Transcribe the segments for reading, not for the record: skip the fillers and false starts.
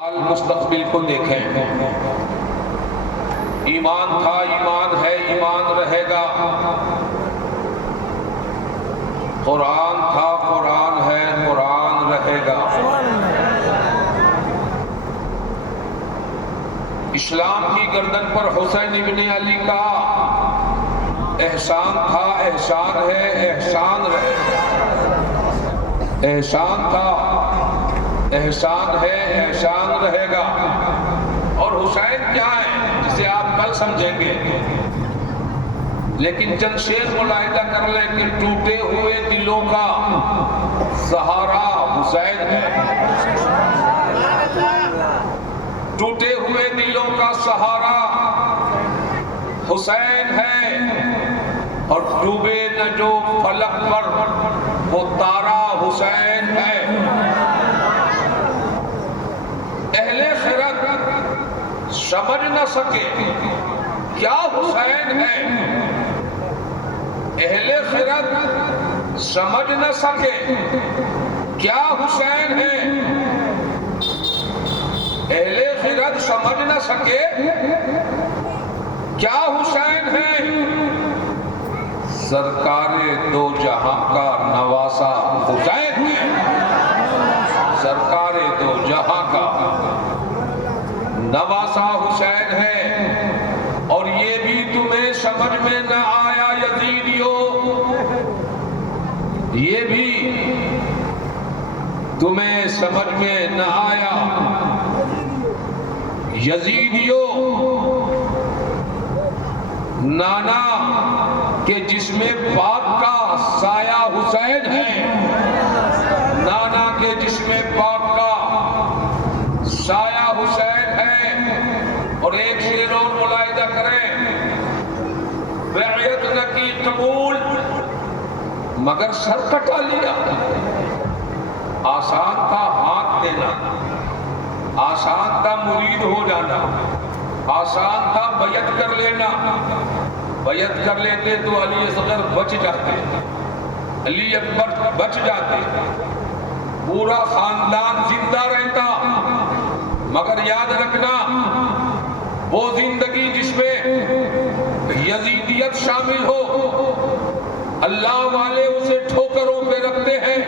مستقبل کو دیکھیں، ایمان تھا، ایمان ہے، ایمان رہے گا۔ قرآن تھا، قرآن ہے، قرآن رہے گا۔ اسلام کی گردن پر حسین ابن علی کا احسان تھا، احسان ہے، احسان رہے گا۔ احسان تھا، احسان ہے، احسان رہے گا۔ اور حسین کیا ہے جسے آپ کل سمجھیں گے، لیکن چند شعر ملاحظہ کر لیں کہ ٹوٹے ہوئے دلوں کا سہارا حسین ہے۔ ٹوٹے ہوئے دلوں کا سہارا حسین ہے، اور ڈوبے نہ جو فلک پر وہ تارا حسین ہے۔ اہل خرد سمجھ نہ سکے کیا حسین ہے، اہل خرد سمجھ نہ سکے کیا حسین ہے، اہل خرد سمجھ نہ سکے کیا حسین ہے۔ سرکار دو جہاں کا نواسا حسین ہے، سرکار دو جہاں کا نواسا حسین ہے۔ اور یہ بھی تمہیں سمجھ میں نہ آیا یزیدیو، یہ بھی تمہیں سمجھ میں نہ آیا یزیدیو، نانا کہ جسم پاک کا سایہ حسین ہے، نانا کے جسم پاک کا سایہ حسین ہے۔ اور ایک شعر اور ملاحظہ کریں، بیعت نہ کی قبول مگر سر کٹا لیا۔ آسان تھا ہاتھ دینا، آسان تھا مرید ہو جانا، آسان تھا بیعت کر لینا۔ بیعت کر لیتے تو علی اصغر بچ جاتے، علی اکبر بچ جاتے، پورا خاندان زندہ رہتا۔ مگر یاد رکھنا، وہ زندگی جس میں یزیدیت شامل ہو، اللہ والے اسے ٹھوکروں پہ رکھتے ہیں،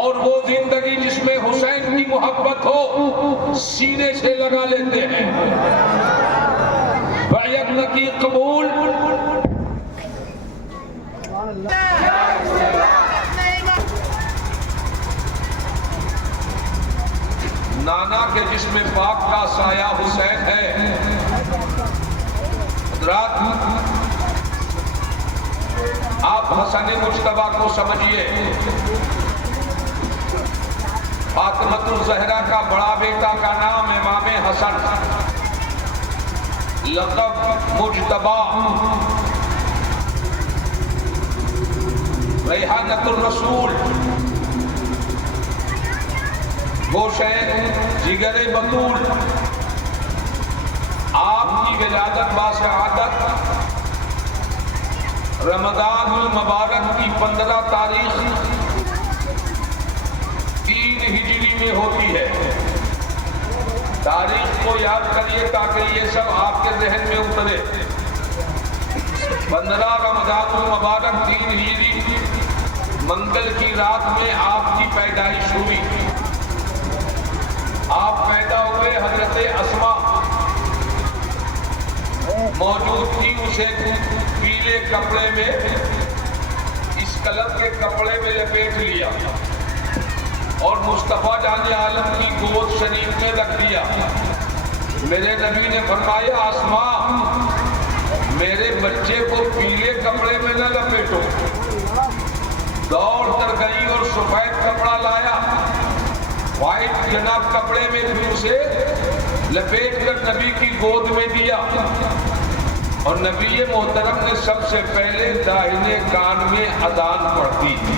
اور وہ زندگی جس میں حسین کی محبت ہو سینے سے لگا لیتے ہیں۔ بیعت نہ کی قبول نانا کے جسم پاک کا سایہ حسین ہے۔ حضرات، آپ حسن مجتبیٰ کو سمجھیے، فاطمۃ الزہرا کا بڑا بیٹا کا نام امام حسن، لقب مجتبیٰ، ریحانۃ الرسول، گوشہ جگر بطول۔ آپ کی ولادت باسعادت رمضان المبارک کی 15 تاریخ 3 ہجری میں ہوتی ہے۔ تاریخ کو یاد کریے تاکہ یہ سب آپ کے ذہن میں اترے۔ 15 رمضان المبارک 3 ہجری منگل کی رات میں آپ کی پیدائش ہوئی۔ آپ پیدا ہوئے، حضرت اسماء موجود تھی، اسے پیلے کپڑے میں، اس کلر کے کپڑے میں لپیٹ لیا اور مصطفیٰ جان عالم کی گود شریف میں رکھ دیا۔ میرے نبی نے فرمایا، اسماء میرے بچے کو پیلے کپڑے میں نہ لپیٹو۔ دوڑ کر گئی اور سفید کپڑا لایا، وائٹ جناب کپڑے میں پھر اسے لپیٹ کر نبی کی گود میں دیا۔ اور نبی محترم نے سب سے پہلے داہنے کان میں اذان پڑھی تھی۔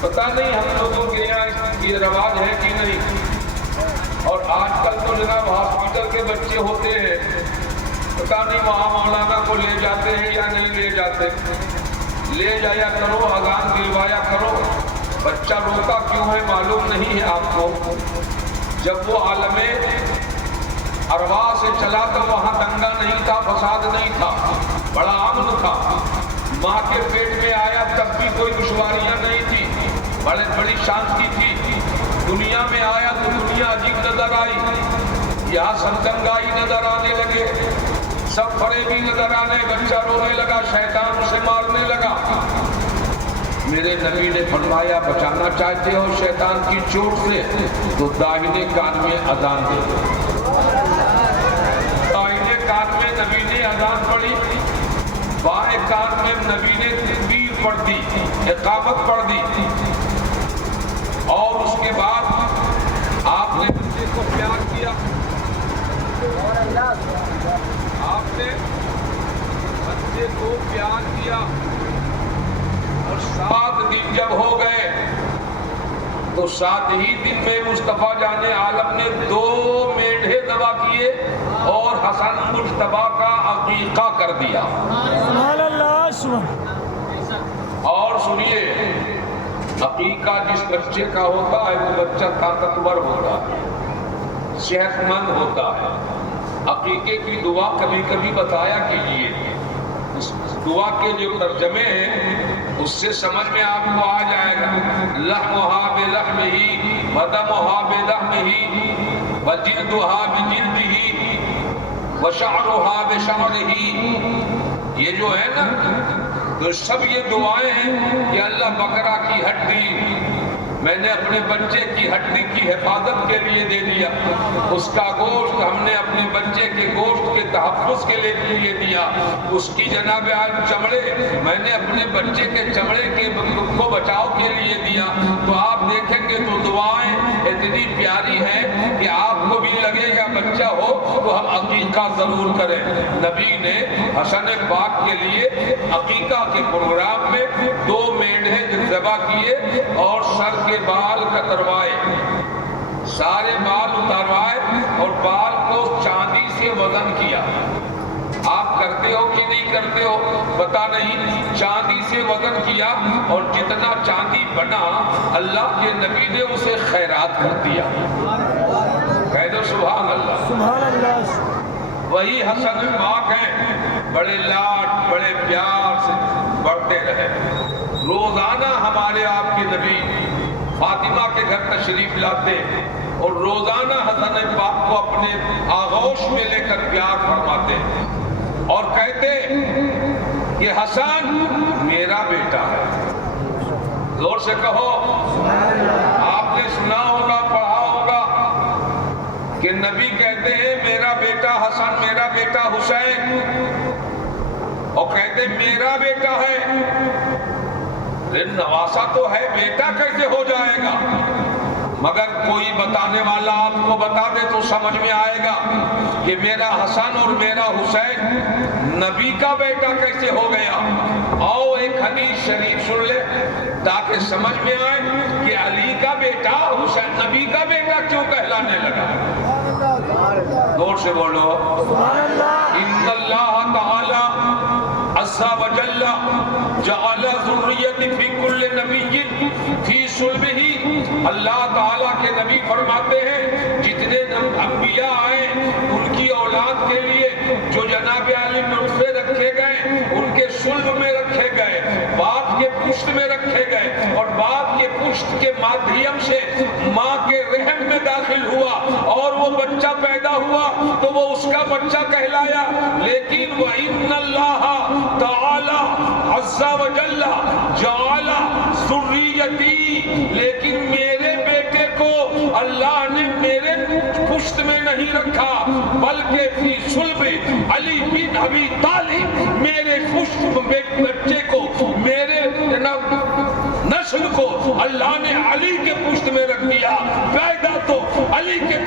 پتہ نہیں ہم لوگوں کے یہاں یہ رواج ہے کہ نہیں، اور آج کل تو جناب ہاسپٹل کے بچے ہوتے ہیں، پتہ نہیں وہاں مولانا کو لے جاتے ہیں یا نہیں لے جاتے۔ لے جایا کرو، اذان دلوایا کرو، بچہ روتا کیوں ہے معلوم نہیں ہے آپ کو؟ جب وہ عالم ارواح سے چلا تو وہاں دنگا نہیں تھا، فساد نہیں تھا، بڑا امن تھا۔ ماں کے پیٹ میں آیا تب بھی کوئی دشواریاں نہیں تھی، بڑی شانتی تھی۔ دنیا میں آیا تو دنیا عجیب نظر آئی، یہاں سب دنگائی نظر آنے لگے، سب فریبی نظر آنے، بچہ رونے لگا، شیطان اسے مارنے لگا۔ میرے نبی نے فرمایا بچانا چاہتے ہو شیطان کی چوٹ سے تو داہنے کان میں اذان دے دو۔ داہنے کان میں نبی نے اذان پڑھی، بائیں کان میں نبی نے تکبیر پڑھ دی، اقامت پڑھ دی، اور اس کے بعد آپ نے بچے کو پیار کیا، آپ نے بچے کو پیار کیا، اور 7 دن جب ہو گئے تو 7 ہی دن میں مصطفیٰ جان عالم نے 2 میڈھے ذبح کیے اور حسن مجتبیٰ کا عقیقہ کر دیا۔ سبحان اللہ، سبحان۔ اور سنیے، عقیقہ جس بچے کا ہوتا ہے وہ بچہ طاقتور ہوتا ہے، صحت مند ہوتا ہے۔ عقیقے کی دعا کبھی کبھی بتایا کیجیے، اس دعا کے جو ترجمے ہیں اس سے سمجھ میں آپ کو آ جائے گا۔ لحمھا بلحمہ ودمھا بدمہ وجلدھا بجلدہ وشعرھا بشعرہ، یہ جو ہے نا تو سب یہ دعائیں ہیں کہ اللہ بکرا کی ہڈی میں نے اپنے بچے کی ہڈی کی حفاظت کے لیے دے دیا، اس کا گوشت ہم نے اپنے بچے کے گوشت کے تحفظ کے لیے دیا، اس کی جناب چمڑے میں نے اپنے بچے کے چمڑے کے کو بچاؤ کے لیے دیا۔ تو آپ دیکھیں گے تو دعائیں اتنی پیاری ہیں کہ آپ کو بھی لگے گا بچہ ہو تو ہم عقیقہ ضرور کریں۔ نبی نے حسن پاک کے لیے عقیقہ کے پروگرام میں 2 میڈھے ذبح کیے اور سر کے بال کتروائے، سارے بال اتروائے اور بال کو چاندی سے وزن کیا۔ آپ کرتے ہو کہ نہیں کرتے ہو پتہ نہیں، چاندی سے وزن کیا اور جتنا چاندی بنا اللہ کے نبی نے اسے خیرات کر دیا۔ کہہ دو سبحان اللہ، سبحان اللہ۔ وہی حسن پاک ہیں، بڑے لاڈ بڑے پیار سے بڑھتے رہے۔ روزانہ ہمارے آپ کے نبی فاطمہ کے گھر تشریف لاتے اور روزانہ حسن پاک کو اپنے آغوش میں لے کر پیار فرماتے اور کہتے کہ حسن میرا بیٹا ہے۔ زور سے کہو، آپ نے سنا ہوگا پڑھا ہوگا کہ نبی کہتے ہیں میرا بیٹا حسن، میرا بیٹا حسین، اور کہتے میرا بیٹا ہے، نواسا تو ہے، بیٹا کیسے ہو جائے گا؟ مگر کوئی بتانے والا آپ کو بتا دے تو سمجھ میں آئے گا کہ میرا حسن اور میرا حسین نبی کا بیٹا کیسے ہو گیا۔ آؤ ایک حدیث شریف سن لے تاکہ سمجھ میں آئے کہ علی کا بیٹا حسین نبی کا بیٹا کیوں کہلانے لگا۔ زور سے بولو، ان اللہ تعالی عز وجل جعل ذریت فی کل نبی فی صلبہ، اللہ تعالیٰ کے نبی فرماتے ہیں جتنے انبیاء آئے ان کی اولاد کے لیے جو جناب علی نطفے رکھے گئے ان کے صلب میں رکھے گئے، باپ کے پشت میں رکھے گئے، اور باپ کے پشت کے مادھیم سے ماں کے رحم میں داخل ہوا اور وہ بچہ پیدا ہوا تو وہ اس کا بچہ کہلایا۔ لیکن وَإِنَّ اللَّهَ تَعَالَى عَزَّ وَجَلَّ جَعَلَ ذُرِّيَّتِي، لیکن میرے بیٹے کو اللہ نے میرے پشت میں نہیں رکھا بلکہ فی صلب علی بن ابی طالب، میرے پشت بچے کو میرے نسل کو اللہ نے علی کے پشت میں رکھ دیا۔ پیدا تو علی کے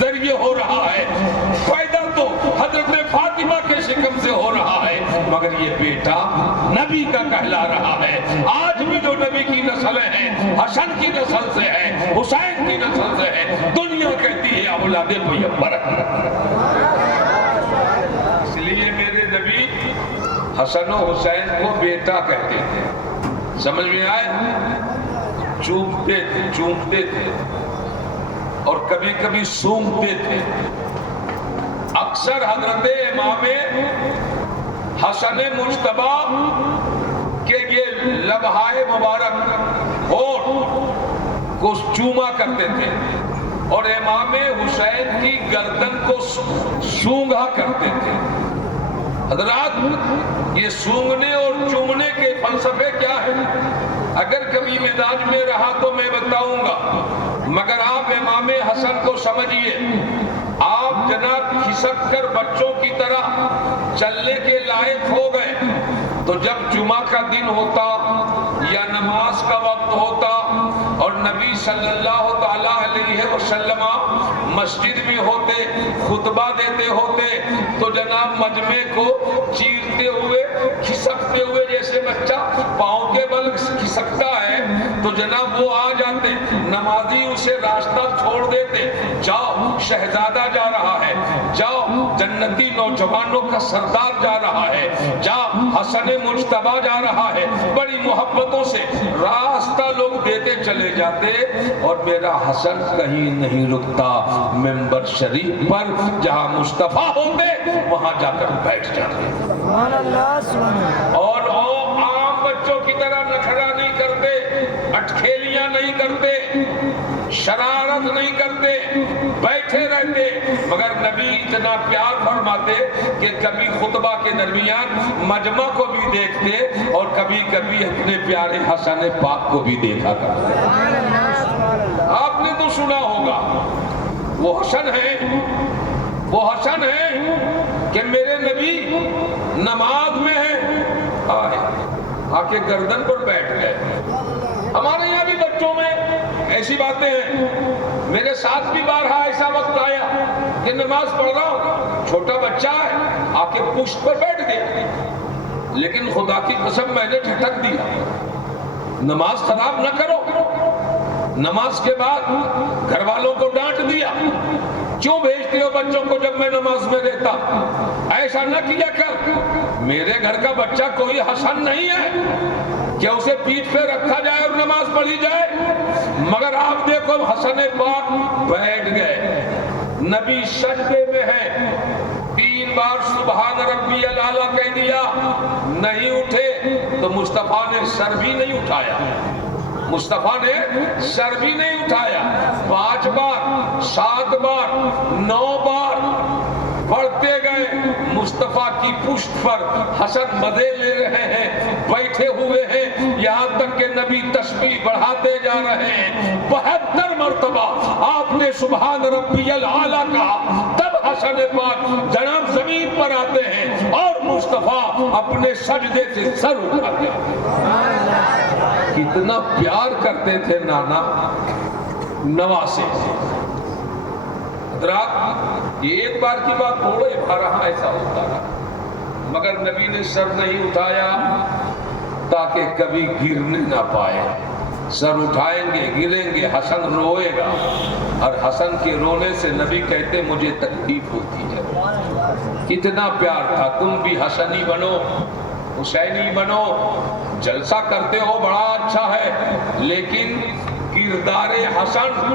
ذریعے ہو رہا ہے، پیدا تو حضرت فاطمہ کے شکم سے ہو رہا ہے، مگر یہ بیٹا نبی کا کہلا رہا ہے۔ آج بھی جو نبی کی نسلیں ہیں حسن کی نسل سے ہے، حسین کی نسل سے ہے، دنیا کہتی ہے اولاد پیغمبر۔ اس لیے میرے نبی حسن و حسین کو بیٹا کہتے ہیں۔ سمجھ میں آئے؟ چومتے تھے اور کبھی کبھی سونگتے تھے. اکثر حضرت امام حسن مجتبی کے یہ لبہائے مبارک ہونٹ کو چوما کرتے تھے اور امام حسین کی گردن کو سونگا کرتے تھے. حضرات یہ سونگنے اور چومنے کے فلسفے کیا ہیں؟ اگر کبھی مزاج میں رہا تو میں بتاؤں گا، مگر آپ امام حسن کو سمجھیے. آپ جناب کھسک کر بچوں کی طرح چلنے کے لائق ہو گئے تو جب جمعہ کا دن ہوتا یا نماز کا وقت ہوتا اور نبی صلی اللہ تعالی علیہ وسلم مسجد میں ہوتے، خطبہ دیتے ہوتے تو جناب مجمع کو چیرتے ہوئے کھسکتے ہوئے، جیسے بچہ پاؤں کے بل کھسکتا ہے تو جناب وہ آ جاتے. نمازی اسے راستہ چھوڑ دیتے، جاؤ شہزادہ جا رہا ہے، جاؤ جنتی نوجوانوں کا سردار جا رہا ہے، جا حسن مجتبی جا رہا ہے. بڑی محبتوں سے راستہ لوگ دیتے چلے جاتے اور میرا حسن کہیں نہیں رکتا. منبر شریف پر جہاں مصطفیٰ ہوتے وہاں جا کر بیٹھ جاتے. سبحان اللہ سبحان اللہ. اور عام بچوں کی طرح نخرا نہیں کرتے، اٹکھیلیاں نہیں کرتے، شرارت نہیں کرتے، بیٹھے رہتے. مگر نبی اتنا پیار فرماتے کہ کبھی خطبہ کے درمیان مجمع کو بھی دیکھتے اور کبھی کبھی اپنے پیارے حسن پاک کو بھی دیکھا کرتے. آپ نے تو سنا ہوگا وہ حسن ہے کہ میرے نبی نماز میں ہیں، آ کے گردن پر بیٹھ گئے. ہمارے یہاں بھی بچوں میں ایسی باتیں ہیں. میرے ساتھ بھی بارہا ایسا وقت آیا کہ نماز پڑھ رہا ہوں، چھوٹا بچہ ہے آ کے پشت پر بیٹھ گیا، لیکن خدا کی قسم میں نے جھٹک دیا. نماز خراب نہ کرو. نماز کے بعد گھر والوں کو ڈانٹ دیا، کیوں بھیجتے ہو بچوں کو جب میں نماز میں رہتا؟ ایسا نہ کیا کر. میرے گھر کا بچہ کوئی حسن نہیں ہے کہ اسے پیٹھ پہ رکھا جائے اور نماز پڑھی جائے. مگر آپ دیکھو حسن پاک بیٹھ گئے، نبی سجدے میں ہے، 3 بار سبحان ربی الاعلیٰ کہہ دیا، نہیں اٹھے تو مصطفیٰ نے سر بھی نہیں اٹھایا. 5 بار 7 بار 9 بار بڑھتے گئے. مصطفیٰ کی پشت پر حسن مزے لے رہے ہیں، بیٹھے ہوئے ہیں، یہاں تک کہ نبی تسبیح بڑھاتے جا رہے ہیں. 72 مرتبہ آپ نے سبحان ربی الاعلیٰ کہا، تب حسن پاک جناب زمین پر آتے ہیں اور مصطفیٰ اپنے سجدے سے سر اٹھاتے ہیں. کتنا پیار کرتے تھے نانا نوا سے. حضرات یہ ایک بار کی بات ہو گئی، بارہا ایسا ہوتا رہا، مگر نبی نے سر نہیں اٹھایا تاکہ کبھی گرنے نہ پائے. سر اٹھائیں گے گریں گے، حسن روئے گا، اور حسن کے رونے سے نبی کہتے مجھے تکلیف ہوتی ہے. کتنا پیار تھا. تم بھی حسنی بنو، حسینی بنو. جلسہ کرتے ہو بڑا اچھا ہے، لیکن کردار حسن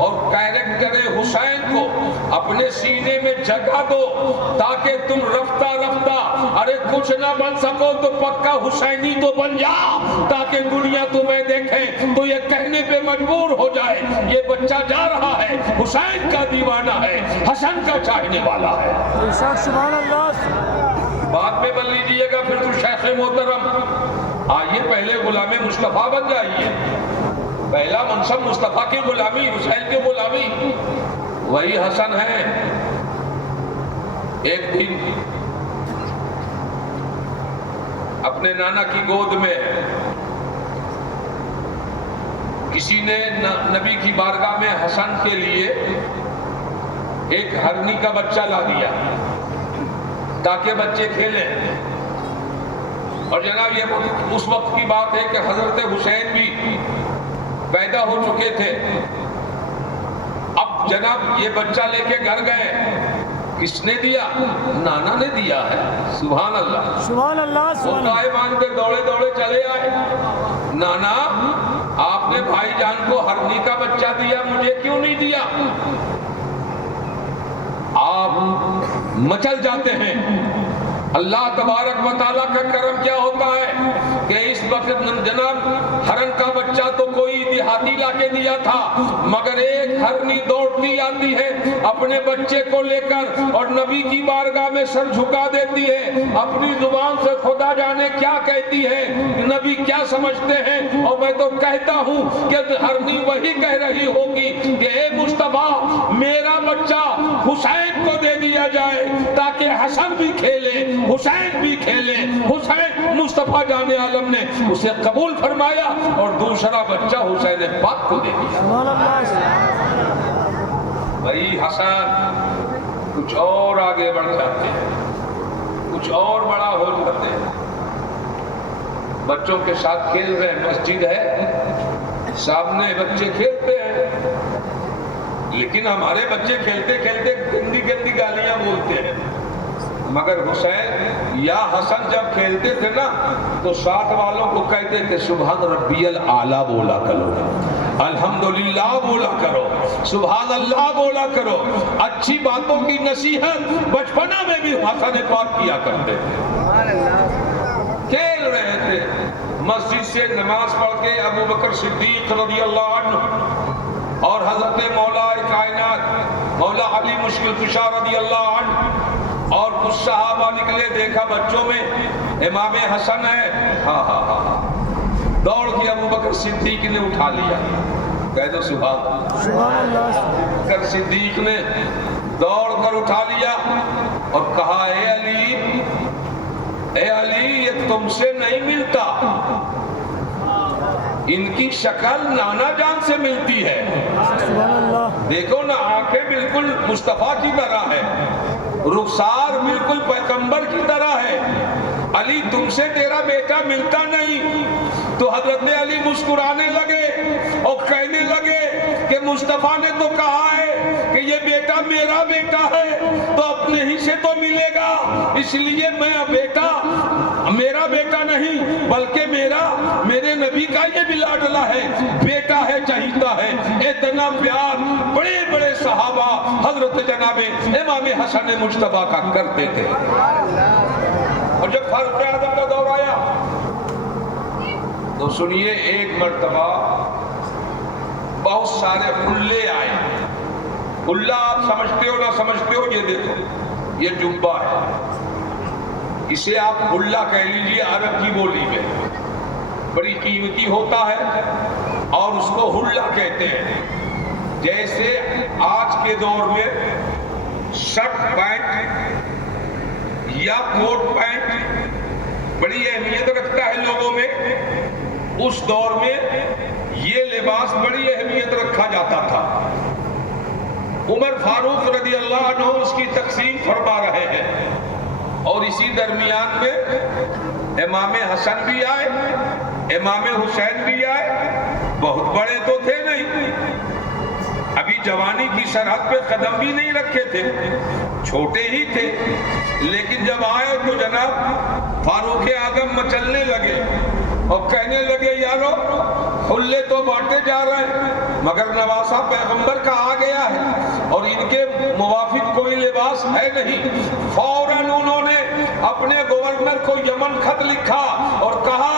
اور کیریکٹر حسین کو اپنے سینے میں جگہ دو تاکہ تم رفتہ رفتہ ارے کچھ نہ بن سکو تو پکا حسینی تو بن جاؤ، تاکہ دنیا تمہیں دیکھے تو یہ کہنے پہ مجبور ہو جائے یہ بچہ جا رہا ہے حسین کا دیوانہ ہے، حسن کا چاہنے والا ہے. سبحان اللہ. بعد میں بن لیجئے گا پھر تو شیخ محترم. آئیے پہلے غلام مصطفیٰ بن جائیے. پہلا منصب مصطفیٰ کی غلامی، حسین کی غلامی. وہی حسن ہے. ایک دن اپنے نانا کی گود میں کسی نے نبی کی بارگاہ میں حسن کے لیے ایک ہرنی کا بچہ لا دیا تاکہ بچے کھیلیں. اور جناب یہ اس وقت کی بات ہے کہ حضرت حسین بھی پیدا ہو چکے تھے. اب جناب یہ بچہ لے کے گھر گئے. کس نے دیا؟ نانا نے دیا ہے. سبحان اللہ سبحان اللہ. وہ گائے باندھ کے دوڑے دوڑے چلے آئے. نانا آپ نے بھائی جان کو ہرنی کا بچہ دیا، مجھے کیوں نہیں دیا؟ آپ مچل جاتے ہیں۔ اللہ تبارک و تعالیٰ کا کرم کیا ہوتا ہے کہ اس وقت جناب ہرن کا بچہ تو کوئی دیہاتی لا کے دیا تھا، مگر ایک ہرنی دوڑتی آتی ہے اپنے بچے کو لے کر اور نبی کی بارگاہ میں سر جھکا دیتی ہے، اپنی زبان سے خدا جانے کیا کہتی ہے، نبی کیا سمجھتے ہیں، اور میں تو کہتا ہوں کہ ہرنی وہی کہہ رہی ہوگی کہ اے مصطفیٰ میرا بچہ حسین کو دے دیا جائے تاکہ حسن بھی کھیلے، حسین بھی کھیلے۔ حسین مصطفیٰ جان عالم نے اسے قبول فرمایا اور دوسرا بچہ حسین پاک کو دے دیا۔ سبحان اللہ۔ بھائی حسن کچھ اور آگے بڑھ جاتے ہیں، کچھ اور بڑا ہو جاتے ہیں، بچوں کے ساتھ کھیل رہے ہیں، مسجد ہے سامنے بچے کھیلتے ہیں، لیکن ہمارے بچے کھیلتے کھیلتے گندی گندی گالیاں بولتے ہیں، مگر حسین یا حسن جب کھیلتے تھے نا تو ساتھ والوں کو کہتے کہ سبحان ربی الاعلیٰ بولا کرو، الحمدللہ بولا کرو، سبحان اللہ بولا کرو۔ اچھی باتوں کی نصیحت بچپنا میں بھی حسن پاک کیا کرتے تھے، کھیل رہے تھے۔ مسجد سے نماز پڑھ کے ابو بکر صدیق رضی اللہ عنہ اور حضرت مولا کائنات مولا علی مشکل کشا رضی اللہ عنہ اور کچھ صحابہ نکلے، دیکھا بچوں میں امام حسن ہے، دوڑ کے ابو بکر صدیق نے اٹھا لیا، کہہ دو سبحان اللہ۔ بکر صدیق نے دوڑ کر اٹھا لیا اور کہا اے علی یہ تم سے نہیں ملتا، ان کی شکل نانا جان سے ملتی ہے، دیکھو نا آنکھیں بالکل مصطفیٰ کی طرح ہے، رخسار بالکل پیغمبر کی طرح ہے، علی تم سے تیرا بیٹا ملتا نہیں۔ تو حضرت علی مسکرانے لگے اور کہنے لگے کہ مصطفیٰ نے تو کہا ہے کہ یہ بیٹا میرا بیٹا ہے تو اپنے ہی سے تو ملے گا، اس لیے میں بیٹا میرا بیٹا نہیں بلکہ میرے نبی کا یہ بھی لاڈلا ہے، بیٹا ہے چہیتا ہے۔ اتنا پیار بڑے بڑے صحابہ حضرت جناب امام حسن مجتبیٰ کا کرتے تھے۔ اور جب فاروق اعظم کا دور آیا تو سنیے، ایک مرتبہ بہت سارے حلے آئے۔ حلہ آپ سمجھتے ہو نہ سمجھتے ہو، یہ دیکھو یہ جبہ ہے، اسے آپ حلہ کہہ لیجیے عرب کی بولی میں، بڑی قیمتی ہوتا ہے اور اس کو حلہ کہتے ہیں۔ جیسے آج کے دور میں شرٹ پینٹ یا کوٹ پینٹ بڑی اہمیت رکھتا ہے لوگوں میں، اس دور میں یہ لباس بڑی اہمیت رکھا جاتا تھا۔ عمر فاروق رضی اللہ عنہ اس کی تقسیم فرما رہے ہیں اور اسی درمیان میں امام حسن بھی آئے، امام حسین بھی آئے، بہت بڑے تو تھے نہیں، ابھی جوانی کی سرحد پہ قدم بھی نہیں رکھے تھے، چھوٹے ہی تھے، لیکن جب آئے تو جناب فاروق اعظم مچلنے لگے اور کہنے لگے یارو حلے تو بانٹے جا رہے ہیں مگر نواسہ پیغمبر کا آ گیا ہے اور ان کے موافق کوئی لباس ہے نہیں۔ فوراً انہوں نے اپنے گورنر کو یمن خط لکھا اور کہا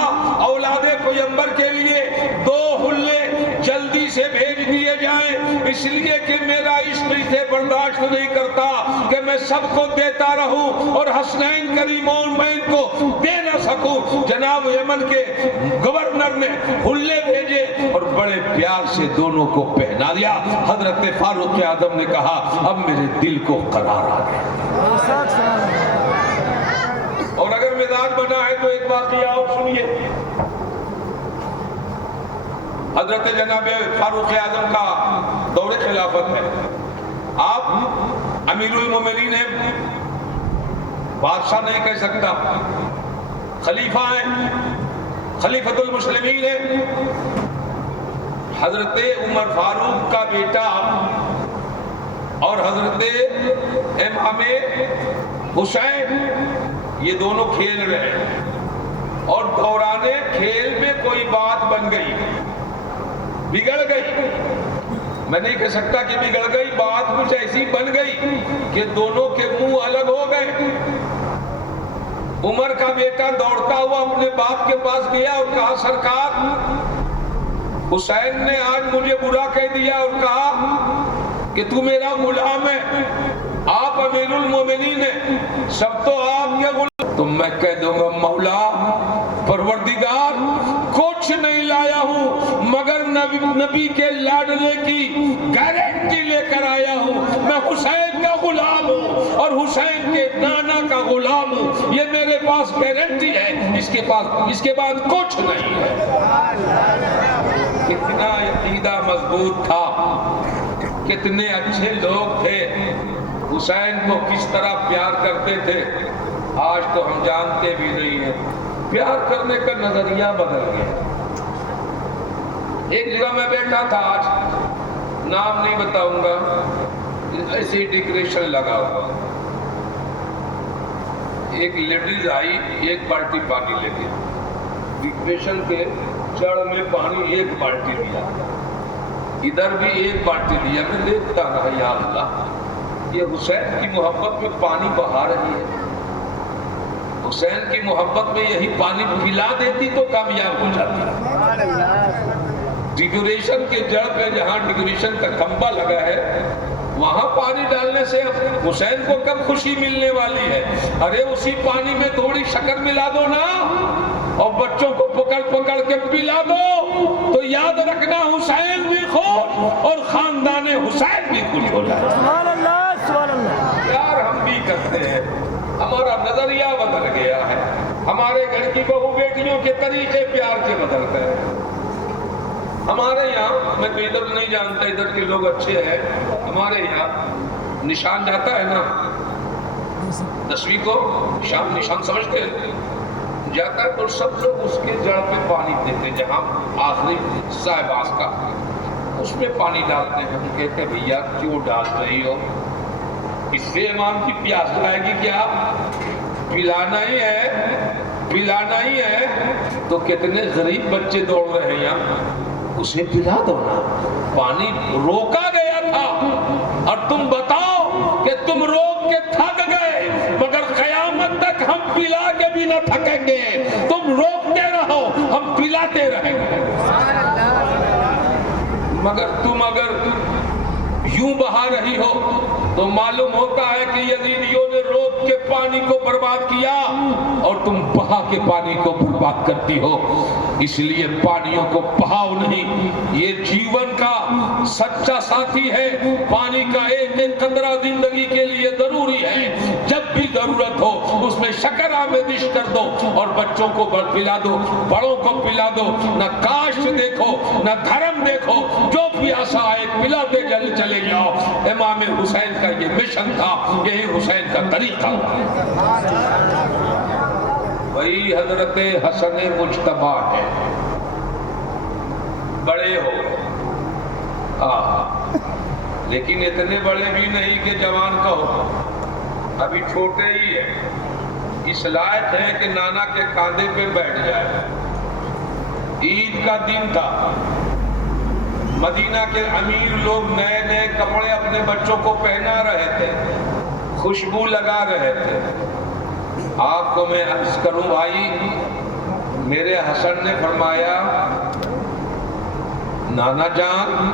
اولاد پیغمبر کے لیے 2 حلے جلدی سے بھیج دیے جائیں، اس لیے کہ میرا عشق اسے برداشت نہیں کرتا کہ میں سب کو دیتا رہوں اور حسنین کریمون میں ان کو دے نہ سکوں۔ جناب یمن کے گورنر نے حلے بھیجے اور بڑے پیار سے دونوں کو پہنا دیا۔ حضرت فاروق اعظم نے کہا اب میرے دل کو قرار آ گیا۔ اور اگر مزاج بنا ہے تو ایک واقعہ اور سنیے۔ حضرت جناب فاروق اعظم کا دور خلافت ہے، آپ امیر المومنین ہیں، بادشاہ نہیں کہہ سکتا، خلیفہ ہیں، خلیفۃ المسلمین ہیں۔ حضرت عمر فاروق کا بیٹا اور حضرت امام حسین یہ دونوں کھیل رہے ہیں اور دوران کھیل میں کوئی بات بن گئی بگڑ گئی. میں نہیں کہہ سکتا کہ بگڑ گئی، بات کچھ ایسی بن گئی کہ دونوں کے منہ الگ ہو گئے. عمر کا بیٹا دوڑتا ہوا اپنے باپ کے پاس گیا اور کہا سرکار حسین نے آج مجھے برا کہہ دیا اور کہا کہ تو میرا غلام ہے، آپ امیر المومنین ہیں، سب تو آپ کے غلام. تو میں کہہ دوں گا مولا پروردگار کچھ نہیں لایا ہوں مگر نبی کے لاڈلے کی گارنٹی لے کر آیا ہوں. میں حسین کا غلام ہوں اور حسین کے نانا کا غلام ہوں، یہ میرے پاس گارنٹی ہے، اس کے بعد کچھ نہیں ہے. کتنا عقیدہ مضبوط تھا، کتنے اچھے لوگ تھے، حسین کو کس طرح پیار کرتے تھے. آج تو ہم جانتے بھی نہیں ہیں. پیار کرنے کا نظریہ بدل گیا. ایک جگہ میں بیٹھا تھا، آج نام نہیں بتاؤں گا، ایسی ڈیکوریشن لگا ہوا. ایک لیڈیز آئی، ایک بالٹی پانی لے کے، ڈیکوریشن کے جڑ میں پانی ایک بالٹی لیا، ادھر بھی ایک بالٹی لیا. میں دیکھتا رہا یا اللہ، یہ حسین کی محبت میں پانی بہا رہی ہے. حسین کی محبت میں یہی پانی پلا دیتی تو کامیاب ہو جاتی. ڈیکوریشن کے جڑ پہ جہاں ڈیکوریشن کا کھمبا لگا ہے وہاں پانی ڈالنے سے حسین کو کب خوشی ملنے والی ہے. ارے اسی پانی میں تھوڑی شکر ملا دو نا اور بچوں کو پکڑ پکڑ کے پلا دو تو یاد رکھنا حسین بھی خوش اور خاندان حسین بھی خوش ہو جائے. سبحان اللہ سبحان اللہ. پیار ہم بھی کرتے ہیں، ہمارا نظریہ بدل گیا ہے. ہمارے گھر کی بہو بیٹیوں کے طریقے پیار کے بدل گئے. ہمارے یہاں، میں تو ادھر نہیں جانتا، ادھر کے لوگ اچھے ہیں، ہمارے یہاں نشان جاتا ہے نا 10ویں کو شام نشان سمجھتے ہیں، جاتا ہے تو سب لوگ اس کے جڑ پہ پانی دیتے، جہاں آخری صاحباز کا اس میں پانی ڈالتے ہیں. ہم کہتے ہیں بھیا کیوں ڈال رہی ہو؟ اس سے امام کی پیاس لائے گی کیا؟ پلانا ہی ہے، پلانا ہی ہے. تو کتنے غریب بچے دوڑ رہے ہیں یہاں، اسے پلا دو نا. پانی روکا گیا تھا اور تم بتاؤ کہ تم روک کے تھک گئے، مگر قیامت تک ہم پلا کے بھی نہ تھکیں گے. تم روکتے رہو، ہم پلاتے رہیں گے. مگر تم اگر یوں بہا رہی ہو تو معلوم ہوتا ہے کہ یزیدیوں نے روک کے پانی کو برباد کیا اور تم بہا کے پانی کو برباد کرتی ہو. اس لیے پانیوں کو بہاؤ نہیں، یہ جیون کا سچا ساتھی ہے. پانی کا ایک ایک قطرہ زندگی کے لیے ضروری ہے. جب بھی ضرورت ہو اس میں شکر آمیزش کر دو اور بچوں کو پلا دو، بڑوں کو پلا دو. نہ کاشت دیکھو نہ دھرم دیکھو، جو پیاسا آئے پلاتے چلے جاؤ. امام حسین کا یہ مشن تھا، یہی حسین کا طریقہ. وہی حضرت حسن مجتبی ہے. بڑے ہو لیکن اتنے بڑے بھی نہیں کہ جوان کا ہو، ابھی چھوٹے ہی ہے. اس لائق ہے کہ نانا کے کاندھے پہ بیٹھ جائے. عید کا دن تھا، مدینہ کے امیر لوگ نئے نئے کپڑے اپنے بچوں کو پہنا رہے تھے، خوشبو لگا رہے تھے. آپ کو میں عرض کروں بھائی، میرے حسن نے فرمایا نانا جان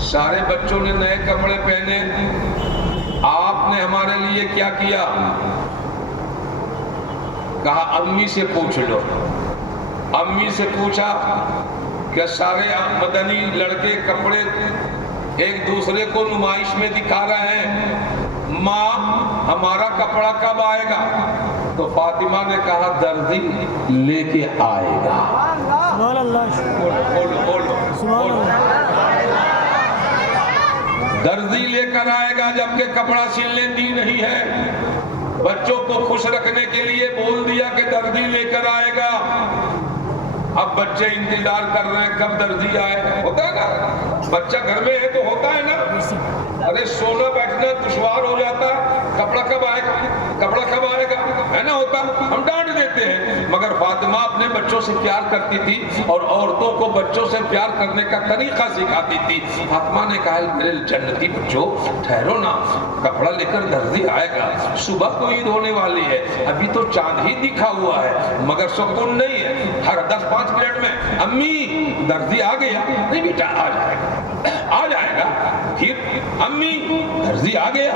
سارے بچوں نے نئے کپڑے پہنے، آپ نے ہمارے لیے کیا کیا؟ کہا امی سے پوچھ لو. امی سے پوچھا کہ سارے مدنی لڑکے کپڑے ایک دوسرے کو نمائش میں دکھا رہے ہیں، ماں ہمارا کپڑا کب آئے گا؟ تو فاطمہ نے کہا درزی لے کے آئے گا. سبحان اللہ. سبحان اللہ. درزی لے کر آئے گا، جبکہ کپڑا سلنے دی نہیں ہے. بچوں کو خوش رکھنے کے لیے بول دیا کہ درزی لے کر آئے گا. اب بچے انتظار کر رہے ہیں کب درزی آئے. ہوتا ہے نا، بچہ گھر میں ہے تو ہوتا ہے نا، ارے سونا بیٹھنا دشوار ہو جاتا ہے، کپڑا کب آئے گا، کپڑا کب آئے گا، ہے نا ہوتا. ہم ڈانٹ دیتے کہتے ہیں مگر فاطمہ اپنے بچوں سے پیار کرتی تھی اور عورتوں کو بچوں سے پیار کرنے کا طریقہ سکھاتی تھی. فاطمہ نے کہا میرے جنتی بچوں ٹھہرو نا, کپڑا لے کر درزی آئے گا, صبح کو عید ہونے والی ہے, ابھی تو چاند ہی دکھا ہوا ہے مگر سکون نہیں ہے. ہر 10-5 منٹ میں امی درزی آ گیا, نہیں بیٹا آ جائے گا آ جائے گا, پھر امی درزی آ گیا.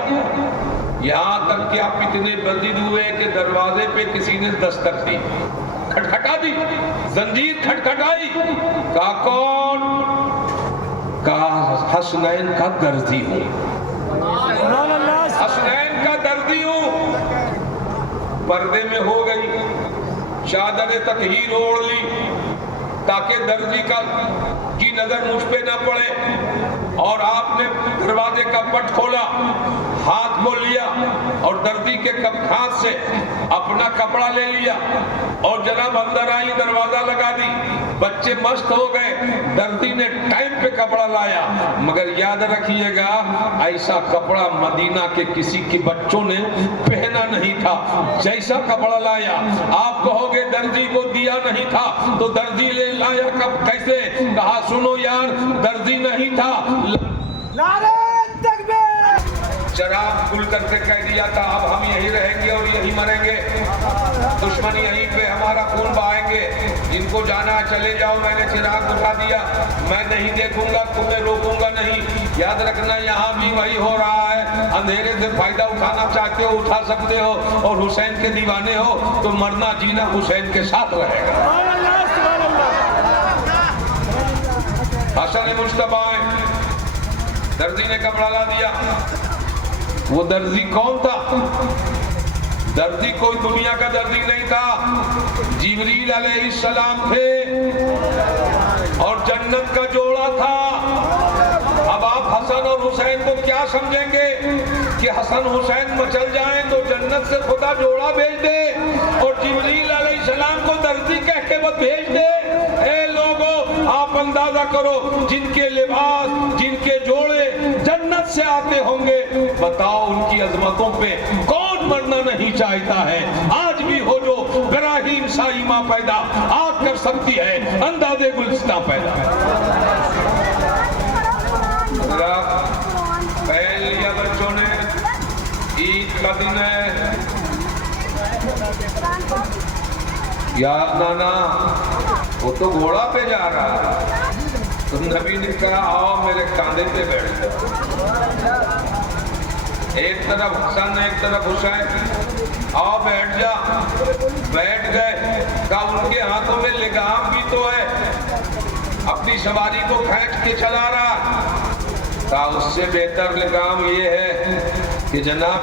یہاں تک کہ آپ اتنے بزدل ہوئے کہ دروازے پہ کسی نے دستک دی, کھٹکھٹا دی, زنجیر کھٹکھٹائی. کہا کون؟ کہا حسنین کا درزی ہوں, حسنین کا درزی ہوں. پردے میں ہو گئی, چادر تطہیر اوڑھ لی تاکہ درزی کی نظر مجھ پہ نہ پڑے, اور آپ نے دروازے کا پٹ کھولا, ہاتھ کو لیا اور درزی کے ہاتھ سے اپنا کپڑا لے لیا اور جناب اندر آئی, دروازہ لگا دی. بچے مست ہو گئے, درزی نے ٹائم پہ کپڑا لایا. مگر یاد رکھیے گا ایسا کپڑا مدینہ کے کسی کے بچوں نے پہنا نہیں تھا. جیسا کپڑا لایا آپ کہو گے درزی کو دیا نہیں تھا, تو درزی لے لایا کب کیسے؟ کہا سنو یار, درزی نہیں تھا, نعرہ تکبیر, چراغ کھل کر کے کہہ دیا تھا اب ہم یہی رہیں گے اور یہی مریں گے, دشمن یہیں پہ ہمارا خون بہائیں گے, جن کو جانا چلے جاؤ. میں نے چراغ بجھا دیا, میں نہیں دیکھوں گا, تمہیں روکوں گا نہیں. یاد رکھنا یہاں بھی وہی ہو رہا ہے. اندھیرے سے فائدہ اٹھانا چاہتے ہو اٹھا سکتے ہو, اور حسین کے دیوانے ہو تو مرنا جینا حسین کے ساتھ رہے گا. حسن مجتبیٰ درزی نے کپڑا لا دیا. وہ درزی کون تھا؟ درزی کوئی دنیا کا درزی نہیں تھا, جبریل علیہ السلام تھے اور جنت کا جوڑا تھا. اب آپ حسن اور حسین کو کیا سمجھیں گے کہ حسن حسین مچل جائیں تو جنت سے خدا جوڑا بھیج دے اور جبریل علیہ السلام کو درزی کہہ کے بس بھیج دے؟ اے لوگوں آپ اندازہ کرو, جن کے لباس جن کے جوڑے جنت سے آتے ہوں گے, بتاؤ ان کی عظمتوں پہ کون مرنا نہیں چاہتا ہے. آج بھی ہو جو براہیم سائمہ پیدا آگ کر سکتی ہے, اندازے گلستہ پیدا. پہن لیا بچوں نے, عید کا دن ہے. یا نانا وہ تو گھوڑا پہ جا رہا ہے, تو نبی نے کہا آؤ میرے کاندھے پہ بیٹھ جاؤ. ایک طرف حسن ایک طرف حسین, آؤ بیٹھ جا. بیٹھ گئے. کہا ان کے ہاتھوں میں لگام بھی تو ہے, اپنی سواری کو کھینچ کے چلا رہا. کہا اس سے بہتر لگام یہ ہے کہ جناب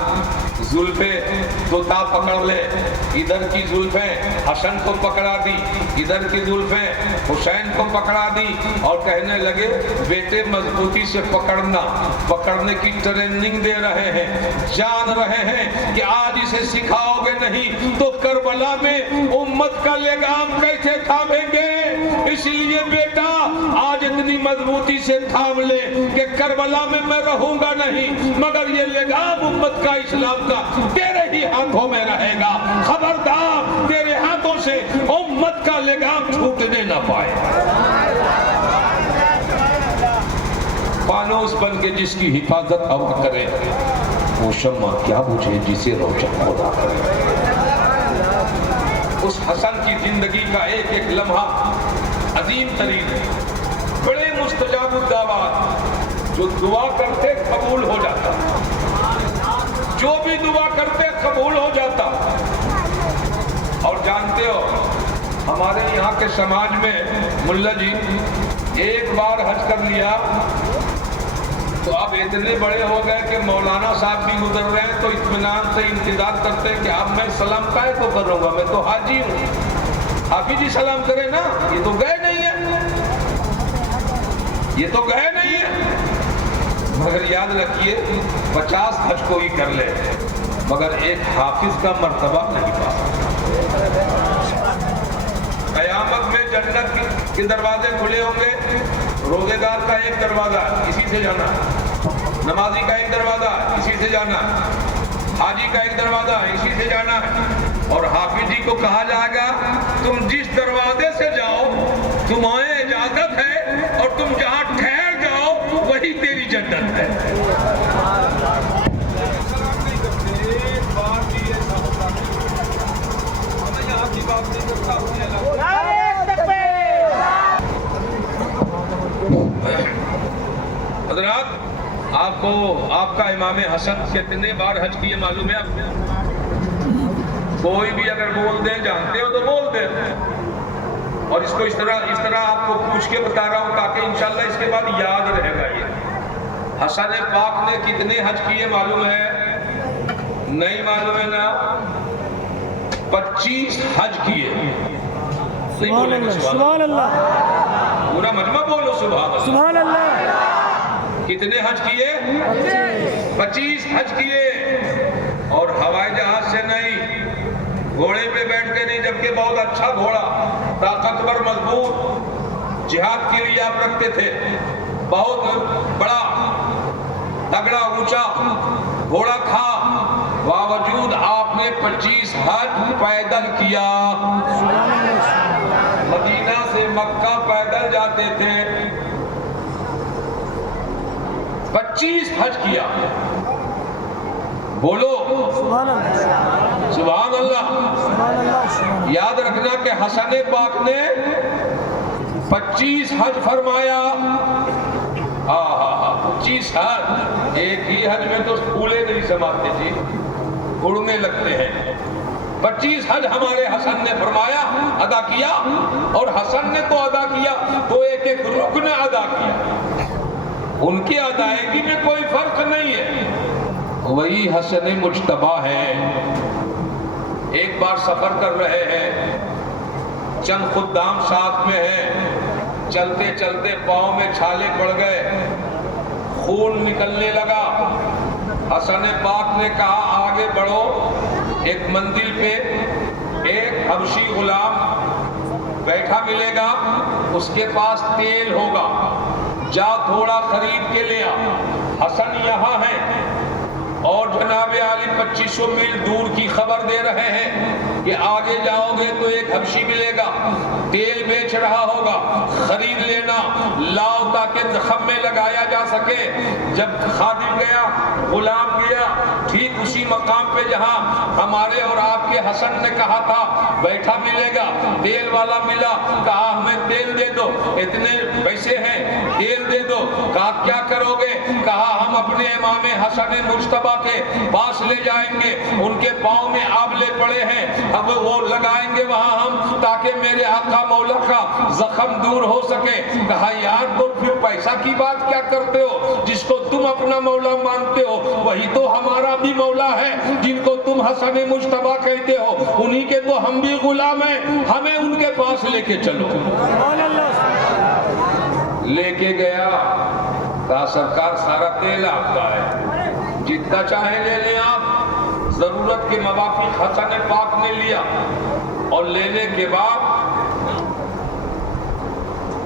زلفیں تو تا پکڑ لے, ادھر کی زلفیں حسن کو پکڑا دی, ادھر کی زلفیں حسین کو پکڑا دی, اور کہنے لگے بیٹے مضبوطی سے پکڑنا. پکڑنے کی ٹریننگ دے رہے ہیں, جان رہے ہیں کہ آج اسے سکھاؤ گے نہیں تو کربلا میں امت کا لگام کیسے تھامیں گے. اس لیے بیٹا آج اتنی مضبوطی سے تھام لے کہ کربلا میں میں رہوں گا نہیں, مگر یہ لگام امت کا اسلام کا تیرے ہی ہاتھوں میں رہے گا. خبردار تیرے ہاتھوں سے امت کا لگام چھوٹنے نہ پائے. فانوس بن کے جس کی حفاظت ہوا کرے, وہ شمع کیا بجھے جسے روشن خدا کرے. اس حسن کی زندگی کا ایک ایک لمحہ عظیم ترین, بڑے مستجاب الدعوات, جو دعا کرتے قبول ہو جاتا, جو بھی دعا کرتے قبول ہو جاتا. اور جانتے ہو ہمارے یہاں کے سماج میں ملا جی ایک بار حج کر لیا تو اب اتنے بڑے ہو گئے کہ مولانا صاحب بھی گزر رہے ہیں تو اطمینان سے انتظار کرتے ہیں کہ اب میں سلام کائے کو کروں گا, میں تو حاجی ہوں. حافظ جی سلام کرے نا, یہ تو گئے نہیں ہے, یہ تو گئے نہیں ہے. مگر یاد رکھیے 50 حج کو ہی کر لے مگر ایک حافظ کا مرتبہ نہیں پا سکتا. قیامت میں جنت کے دروازے کھلے ہوں گے. روزے دار کا ایک دروازہ, اسی سے جانا. نمازی کا ایک دروازہ, اسی سے جانا. حاجی کا ایک دروازہ, اسی سے جانا ہے. اور حافظ جی کو کہا جائے گا تم جس دروازے سے جاؤ تمہیں اجازت ہے، اور تم جہاں ٹھہر جاؤ وہی تیری جنت ہے۔ حضرات، آپ کا امام حسن کتنے بار حج کیے معلوم ہے آپ کو؟ کوئی بھی اگر بول دیں جانتے ہو تو بول دیں، اور اس کو اس طرح آپ کو پوچھ کے بتا رہا ہوں تاکہ انشاءاللہ اس کے بعد یاد رہے گا۔ یہ حسن پاک نے کتنے حج کیے معلوم ہے؟ نہیں معلوم ہے نا؟ 25 حج کیے۔ سبحان اللہ، سبحان اللہ، پورا مجمع بولو سبحان اللہ۔ سبحان اللہ۔ کتنے حج کیے؟ 25 حج کیے، اور ہوائی جہاز سے نہیں، گھوڑے پہ بیٹھ کے نہیں، جبکہ بہت اچھا گھوڑا، طاقتور مضبوط، جہاد کے لیے آپ رکھتے تھے، بہت بڑا تگڑا اونچا گھوڑا تھا، باوجود آپ نے 25 حج پیدل کیا۔ مدینہ سے مکہ پیدل جاتے تھے، 25 حج کیا۔ بولو سبحان اللہ، سبحان اللہ۔ سبحان اللہ۔ یاد رکھنا کہ حسن پاک نے 25 حج فرمایا۔ 25 حج، ایک ہی حج میں تو پھولے نہیں سماتے جی، اڑنے لگتے ہیں۔ 25 حج ہمارے حسن نے فرمایا، ادا کیا، اور حسن نے تو ادا کیا تو ایک ایک رکن ادا کیا، ان کی ادائیگی میں کوئی فرق نہیں ہے، وہی حسن مجتبی ہے۔ ایک بار سفر کر رہے ہیں، چند خدام ساتھ میں ہیں، چلتے چلتے پاؤں میں چھالے پڑ گئے، خون نکلنے لگا۔ حسن پاک نے کہا آگے بڑھو، ایک منزل پہ ایک حبشی غلام بیٹھا ملے گا، اس کے پاس تیل ہوگا، جا تھوڑا خرید کے لے آ۔ حسن یہاں ہے اور جناب عالی 2500 میل دور کی خبر دے رہے ہیں کہ آگے جاؤ گے تو ایک حبشی ملے گا، تیل بیچ رہا ہوگا، خرید لینا، لاؤ تاکہ زخم میں لگایا جا سکے۔ جب خادم گیا، غلام گیا، ٹھیک اسی مقام پہ جہاں ہمارے اور آپ کے حسن نے کہا تھا بیٹھا ملے گا، تیل والا ملا، کہا ہمیں تیل دے دو، اتنے پیسے ہیں، تیل دے دو۔ کہا کیا کرو گے؟ کہا ہم اپنے امام حسن مجتبی کے پاس لے جائیں گے، ان کے پاؤں میں آبلے پڑے ہیں، اب وہ لگائیں گے وہاں ہم تاکہ میرے آقا مولا کا زخم دور ہو سکے۔ کہا یار تو پھر پیسہ کی بات کیا کرتے ہو؟ جس کو تم اپنا مولا مانتے ہو وہی تو ہمارا بھی مولا ہے، جن کو تم حسن مجتبی کہتے ہو انہی کے تو ہم بھی غلام ہیں، ہمیں ان کے پاس لے کے چلو۔ لے کے گیا، کہا سرکار سارا تیل آپ کا ہے، جتنا چاہیں لے لیں آپ۔ ضرورت کے موافق حسن پاک نے لیا، اور لینے کے بعد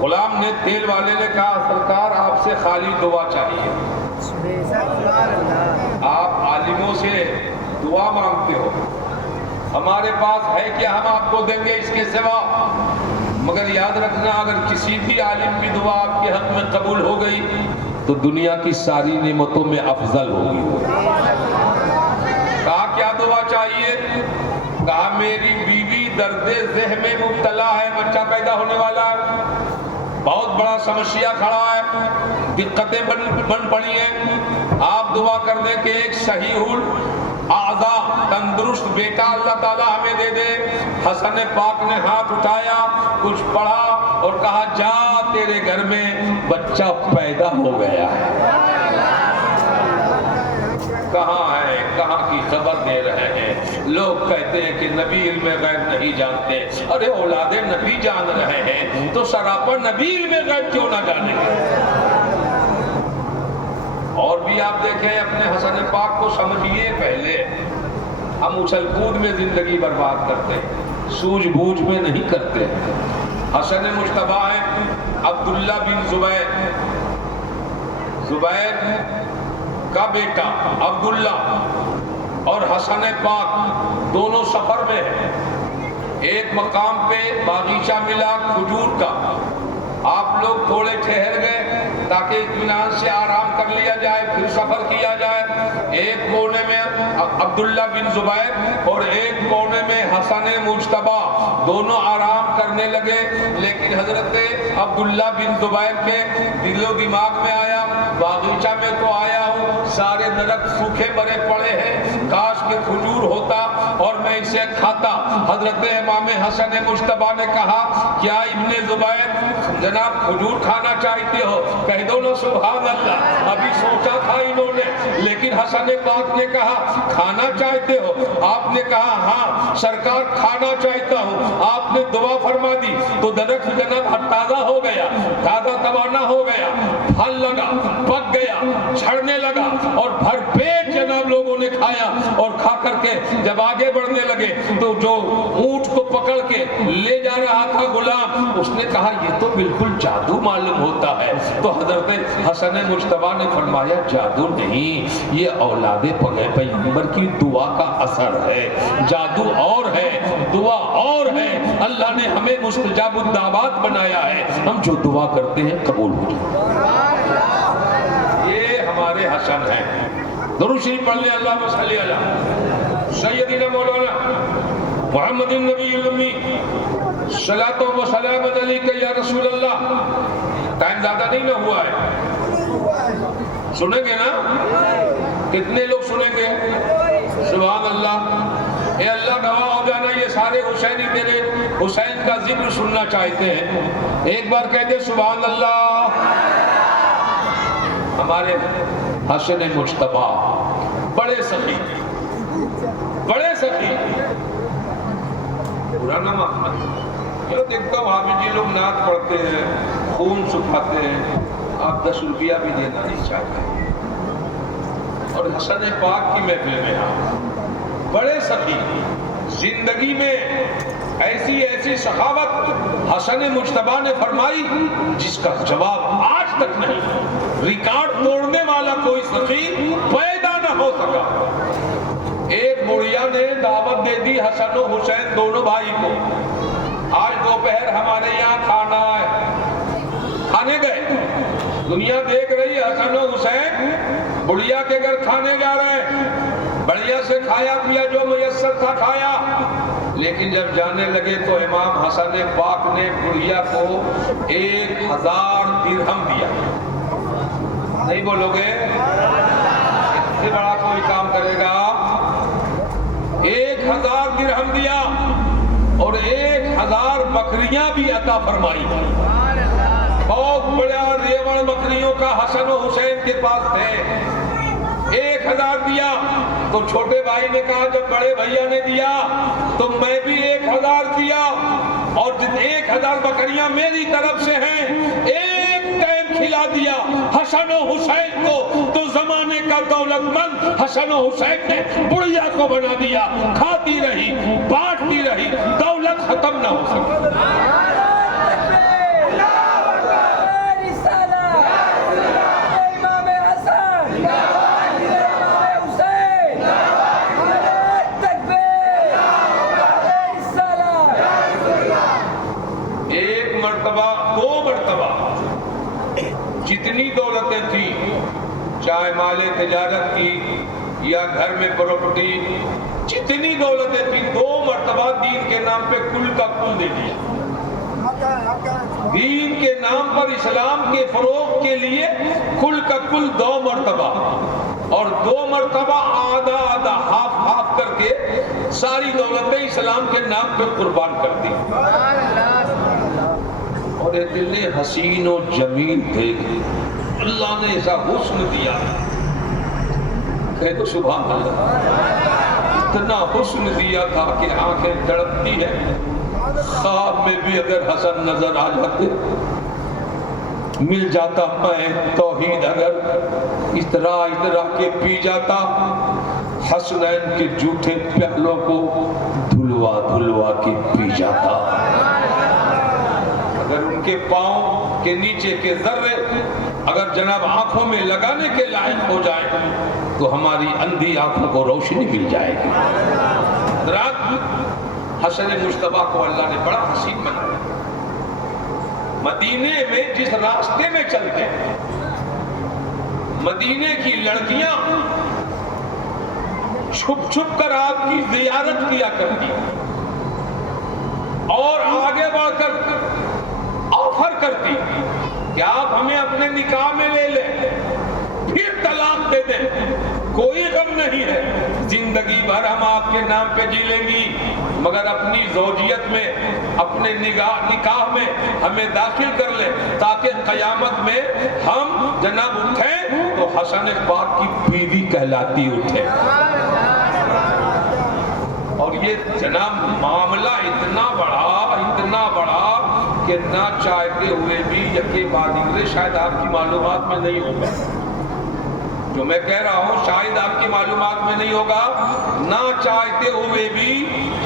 غلام نے، تیل والے نے کہا سرکار آپ سے خالی دعا چاہیے، آپ عالموں سے دعا مانگتے ہو، ہمارے پاس ہے کیا ہم آپ کو دیں گے اس کے سوا؟ مگر یاد رکھنا اگر کسی بھی عالم کی دعا آپ کے حق میں قبول ہو گئی تو دنیا کی ساری نعمتوں میں افضل ہوگی۔ کہا کیا دعا چاہیے؟ کہا میری بیوی درد ذہ میں مبتلا ہے، بچہ پیدا ہونے والا ہے، بہت بڑا سمسیا کھڑا ہے، دقتیں بن پڑی ہیں، آپ دعا کر دیں کہ ایک صحیح اعضاء تندرست بیٹا اللہ تعالیٰ ہمیں دے دے۔ حسن پاک نے ہاتھ اٹھایا، کچھ پڑھا اور کہا جا تیرے گھر میں بچہ پیدا ہو گیا ہے۔ کہاں ہے، کہاں کی خبر دے رہے ہیں؟ لوگ کہتے ہیں کہ نبی علم غیب نہیں جانتے، ارے اولاد نبی جان رہے ہیں تو سراپا نبی علم غیب کیوں نہ جانیں گے؟ اور بھی آپ دیکھیں اپنے حسن پاک کو سمجھیے، پہلے ہم اچھل کود میں زندگی برباد کرتے، سوجھ بوجھ میں نہیں کرتے۔ حسن مجتبی ہے عبداللہ بن زبیر کا بیٹا عبداللہ، اور حسن پاک دونوں سفر میں ہیں. ایک مقام پہ باغیچہ ملا کھجور کا. آپ لوگ تھوڑے ٹھہر گئے تاکہ اطمینان سے آرام کر لیا جائے، پھر سفر کیا جائے. ایک کونے میں عبداللہ بن زبیر اور ایک کونے میں حسن مجتبی، دونوں آرام کرنے لگے. لیکن حضرت عبداللہ بن زبیر کے دل و دماغ میں آیا باغیچہ میں تو آیا ہوں، سارے درخت سوکھے مرے پڑے ہیں، کاش کہ کھجور ہوتا اور میں اسے کھاتا. حضرت امام حسن مجتبی نے کہا کیا ابن زبیر جناب کھجور کھانا چاہتے ہو؟ کہہ دو نا سبحان اللہ. ابھی سوچا تھا انہوں نے، لیکن حسن پاک نے کہا کھانا چاہتے ہو؟ آپ نے کہا ہاں سرکار کھانا چاہتا ہوں. آپ نے دعا فرما دی تو درخت جناب تازہ ہو گیا، تازہ توانا ہو گیا، پھل لگا، پک گیا، جھڑنے لگا اور بھر پیٹ جناب لوگوں نے کھایا. اور کھا کر کے جب آگے بڑھنے لگے تو جو اونٹ کو پکڑ کے لے جا رہا تھا غلام، اس نے کہا یہ تو بالکل جادو معلوم ہوتا ہے. تو حضرت حسن مجتبی نے فرمایا جادو نہیں، یہ اولاد پیغمبر کی دعا کا اثر ہے. جادو اور ہے، دعا اور ہے. اللہ نے ہمیں مستجاب الدعوات بنایا ہے، ہم جو دعا کرتے ہیں قبول ہو جاتا. یہ ہمارے حسن ہیں. درود شریف پڑھ لیں اللہم صلی علی سیدنا مولانا محمد النبی الامی صلاۃ و سلام علیک یا رسول اللہ. ٹائم زیادہ نہیں نہ ہوا ہے، سنیں گے نا؟ کتنے لوگ سنیں گے؟ سبحان اللہ. اے اللہ گواہ ہو جانا یہ سارے حسینی تیرے حسین کا ذکر سننا چاہتے ہیں. ایک بار کہہ دے سبحان اللہ. ہمارے حسن مجتبی بڑے سخی، بڑے سخی. برا نہ ماننا، چلو دیکھتا ہوں حافظ جی لوگ نعت پڑھتے ہیں، خون سکھاتے ہیں، آپ 10 روپیہ بھی دینا نہیں چاہتے. اور حسن پاک کی محفل میں آپ بڑے سخی. زندگی میں ایسی ایسی سخاوت حسن مجتبی نے فرمائی جس کا جواب آج تک نہیں. ریکارڈ توڑنے والا کوئی سخی پیدا نہ ہو سکا. ایک بڑھیا نے دعوت دے دی حسن و حسین دونوں بھائی کو، آج دوپہر ہمارے یہاں کھانا ہے. کھانے گئے، دنیا دیکھ رہی ہے حسن و حسین بڑھیا کے گھر کھانے جا رہے ہیں. بڑھیا سے کھایا پیا جو میسر تھا کھایا. لیکن جب جانے لگے تو امام حسن پاک نے بڑھیا کو 1000 درہم دیا. نہیں بولو گے؟ اس سے بڑا کوئی کام کرے گا؟ 1000 درہم دیا اور 1000 بکریاں بھی عطا فرمائی. بہت بڑا ریوڑ بکریوں کا حسن و حسین کے پاس تھے. 1000 دیا تو چھوٹے بھائی نے کہا جب بڑے بھیا نے دیا تو میں بھی 1000 دیا اور 1000 بکریاں میری طرف سے ہیں. ایک ٹائم کھلا دیا حسن و حسین کو تو زمانے کا دولت مند حسن و حسین نے بڑھیا کو بنا دیا. کھاتی رہی، بانٹتی رہی، دولت ختم نہ ہو سکی. دو مرتبہ جتنی دولتیں تھی، چاہے مال تجارت کی یا گھر میں پراپرٹی، جتنی دولتیں تھی 2 مرتبہ دین کے نام پہ کل کا کل دے دیا. دین کے نام پر اسلام کے فروغ کے لیے کل کا کل 2 مرتبہ اور 2 مرتبہ آدھا آدھا ہاف کر کے ساری دولتیں اسلام کے نام پہ قربان کر دی. اور اتنے حسین و جمیل تھے، اللہ نے ایسا حسن دیا. کہے تو سبحان اللہ. اتنا حسن دیا تھا کہ آنکھیں تڑپتی ہیں. خواب میں بھی اگر حسن نظر آ جاتے، مل جاتا میں توحید اگر اترا کے پی جاتا، حسنین کے جھوٹے پیالوں کو دھلوا کے پی جاتا. اگر ان کے پاؤں کے نیچے کے ذرے اگر جناب آنکھوں میں لگانے کے لائق ہو جائے تو ہماری اندھی آنکھوں کو روشنی مل جائے گی. حضرات حسن مجتبیٰ کو اللہ نے بڑا حسین بنایا. مدینے میں جس راستے میں چلتے مدینے کی لڑکیاں چھپ چھپ کر آپ کی زیارت کیا کرتی اور آگے بڑھ کر آفر کرتی کہ آپ ہمیں اپنے نکاح میں لے لیں پھر طلاق دے دیں, کوئی غم نہیں ہے, زندگی بھر ہم آپ کے نام پہ جی لیں گی, مگر اپنی زوجیت میں اپنے نکاح میں ہمیں داخل کر لیں تاکہ قیامت میں ہم جناب اٹھیں تو حسن پاک کی بیوی کہلاتی اٹھے. اور یہ جناب معاملہ اتنا بڑا کہ نہ چاہتے ہوئے بھی یکے بعد دیگرے شاید آپ کی معلومات میں نہیں ہوگا, جو میں کہہ رہا ہوں شاید آپ کی معلومات میں نہیں ہوگا, نہ چاہتے ہوئے بھی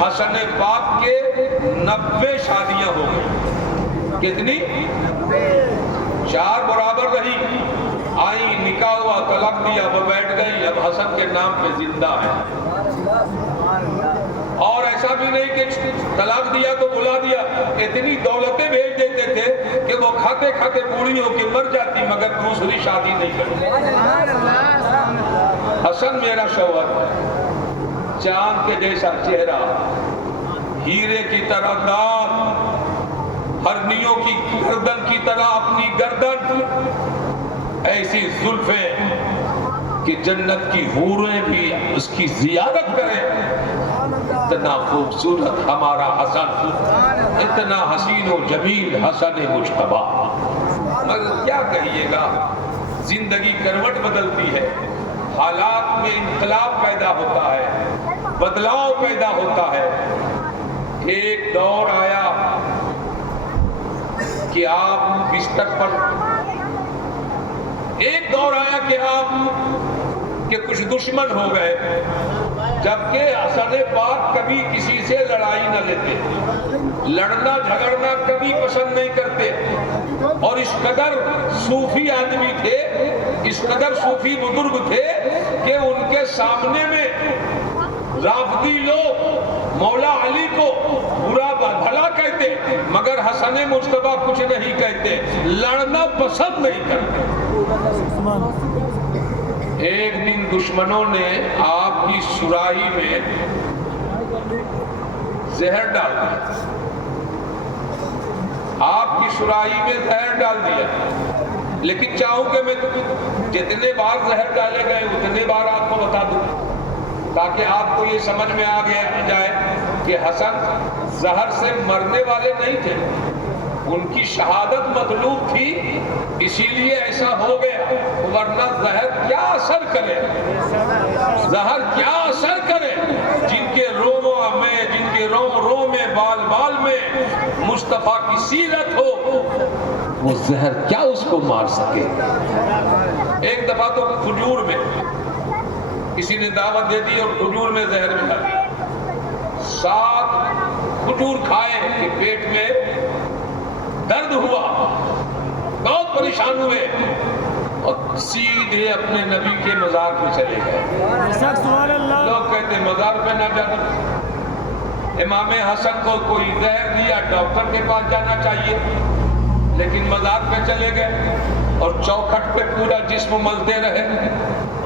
حسن پاک کے 90 شادیاں ہو گئی. کتنی؟ 4 برابر رہی, آئی نکاح ہوا طلاق دیا وہ بیٹھ گئی, اب حسن کے نام پہ زندہ ہے. اور ایسا بھی نہیں کہ طلاق دیا تو بلا دیا, اتنی دولتیں بھیج دیتے تھے کہ وہ کھاتے کھاتے بوڑھی ہو کے مر جاتی مگر دوسری شادی نہیں کرتی. حسن میرا شوہر ہے, چاند کے جیسا چہرہ, ہیرے کی طرح دانت, ہرنیوں کی گردن کی طرح اپنی گردن, ایسی زلفیں کہ جنت کی حوریں بھی اس کی زیارت کریں. اتنا خوبصورت ہمارا حسن, اتنا حسین و جمیل حسن مجتبیٰ. مگر کیا کہیے گا, زندگی کروٹ بدلتی ہے, حالات میں انقلاب پیدا ہوتا ہے, بدلاؤ پیدا ہوتا ہے. ایک دور آیا کہ آپ بستر پر, ایک دور آیا کہ آپ کے کچھ دشمن ہو گئے, جبکہ حسن پاک کبھی کسی سے لڑائی نہ لیتے, لڑنا جھگڑنا کبھی پسند نہیں کرتے, اور اس قدر صوفی آدمی تھے, اس قدر صوفی بزرگ تھے کہ ان کے سامنے میں رافضی لوگ مولا علی کو برا بھلا کہتے مگر حسن مجتبیٰ کچھ نہیں کہتے, لڑنا پسند نہیں کرتے. ایک دن دشمنوں نے آپ کی سراہی میں زہر ڈال دیا, آپ کی سراہی میں زہر ڈال دیا. لیکن چاہوں کہ میں جتنے بار زہر ڈالے گئے اتنے بار آپ کو بتا دوں تاکہ آپ کو یہ سمجھ میں آ جائے کہ حسن زہر سے مرنے والے نہیں تھے, ان کی شہادت مطلوب تھی اسی لیے ایسا ہو گیا, ورنہ زہر کیا اثر کرے, زہر کیا اثر کرے, جن کے روموں میں, جن کے روم میں, بال بال میں مصطفیٰ کی سیرت ہو, وہ زہر کیا اس کو مار سکے. ایک دفعہ تو کھجور میں کسی نے دعوت دے دی اور کھجور میں زہر ملا, 7 کھجور کھائے کہ پیٹ میں درد ہوا, بہت پریشان ہوئے اور سیدھے اپنے نبی کے مزار پہ چلے گئے. لوگ کہتے ہیں مزار پہ نہ جانا, امام حسن کو کوئی زہر دیا, ڈاکٹر کے پاس جانا چاہیے, لیکن مزار پہ چلے گئے اور چوکھٹ پہ پورا جسم ملتے رہے,